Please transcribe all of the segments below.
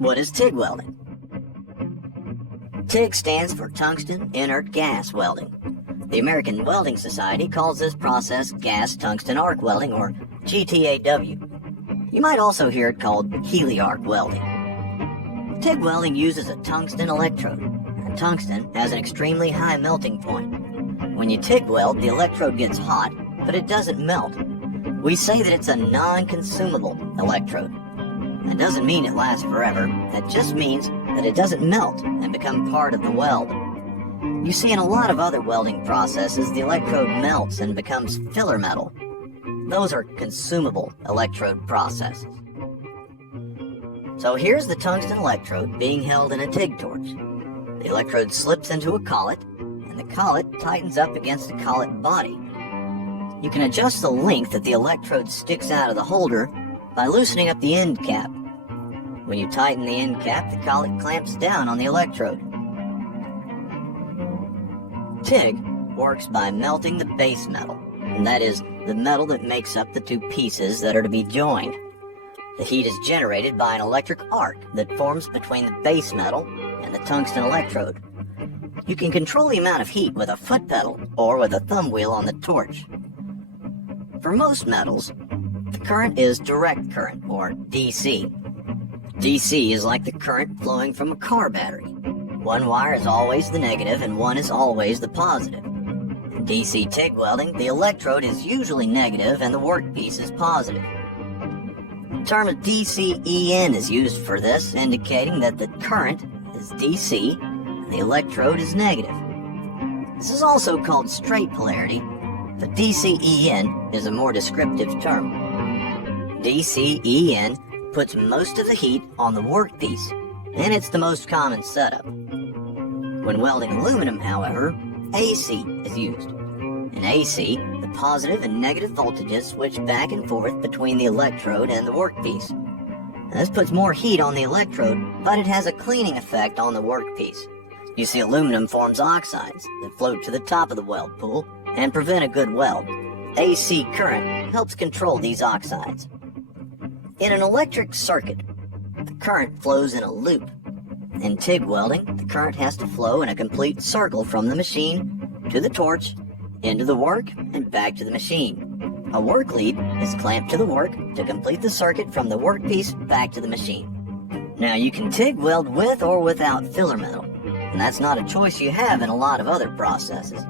What is TIG welding? TIG stands for Tungsten Inert Gas Welding. The American Welding Society calls this process gas tungsten arc welding, or GTAW. You might also hear it called heliarc welding. TIG welding uses a tungsten electrode, and tungsten has an extremely high melting point. When you TIG weld, the electrode gets hot, but it doesn't melt. We say that it's a non-consumable electrode. That doesn't mean it lasts forever. That just means that it doesn't melt and become part of the weld. You see, in a lot of other welding processes, the electrode melts and becomes filler metal. Those are consumable electrode processes. So here's the tungsten electrode being held in a TIG torch. The electrode slips into a collet, and the collet tightens up against a collet body. You can adjust the length that the electrode sticks out of the holder by loosening up the end cap. When you tighten the end cap, the collet clamps down on the electrode. TIG works by melting the base metal, and that is the metal that makes up the two pieces that are to be joined. The heat is generated by an electric arc that forms between the base metal and the tungsten electrode. You can control the amount of heat with a foot pedal or with a thumb wheel on the torch. For most metals, the current is direct current, or DC. DC is like the current flowing from a car battery. One wire is always the negative and one is always the positive. In DC TIG welding, the electrode is usually negative and the workpiece is positive. The term DCEN is used for this, indicating that the current is DC and the electrode is negative. This is also called straight polarity, but DCEN is a more descriptive term. DCEN puts most of the heat on the workpiece, and it's the most common setup. When welding aluminum, however, AC is used. In AC, the positive and negative voltages switch back and forth between the electrode and the workpiece. Now, this puts more heat on the electrode, but it has a cleaning effect on the workpiece. You see, aluminum forms oxides that float to the top of the weld pool and prevent a good weld. AC current helps control these oxides. In an electric circuit, the current flows in a loop. In TIG welding, the current has to flow in a complete circle from the machine to the torch, into the work, and back to the machine. A work lead is clamped to the work to complete the circuit from the workpiece back to the machine. Now, you can TIG weld with or without filler metal, and that's not a choice you have in a lot of other processes.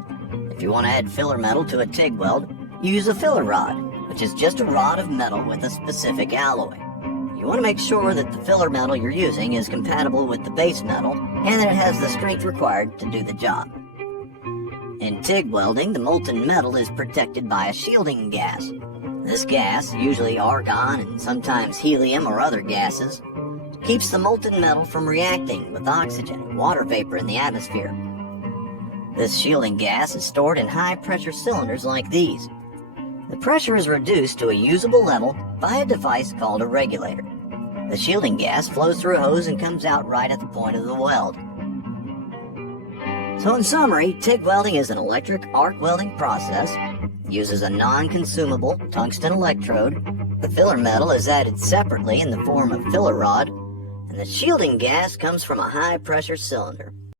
If you want to add filler metal to a TIG weld, use a filler rod, which is just a rod of metal with a specific alloy. You want to make sure that the filler metal you're using is compatible with the base metal and that it has the strength required to do the job. In TIG welding, the molten metal is protected by a shielding gas. This gas, usually argon and sometimes helium or other gases, keeps the molten metal from reacting with oxygen and water vapor in the atmosphere. This shielding gas is stored in high-pressure cylinders like these. The pressure is reduced to a usable level by a device called a regulator. The shielding gas flows through a hose and comes out right at the point of the weld. So in summary, TIG welding is an electric arc welding process, uses a non-consumable tungsten electrode, the filler metal is added separately in the form of filler rod, and the shielding gas comes from a high-pressure cylinder.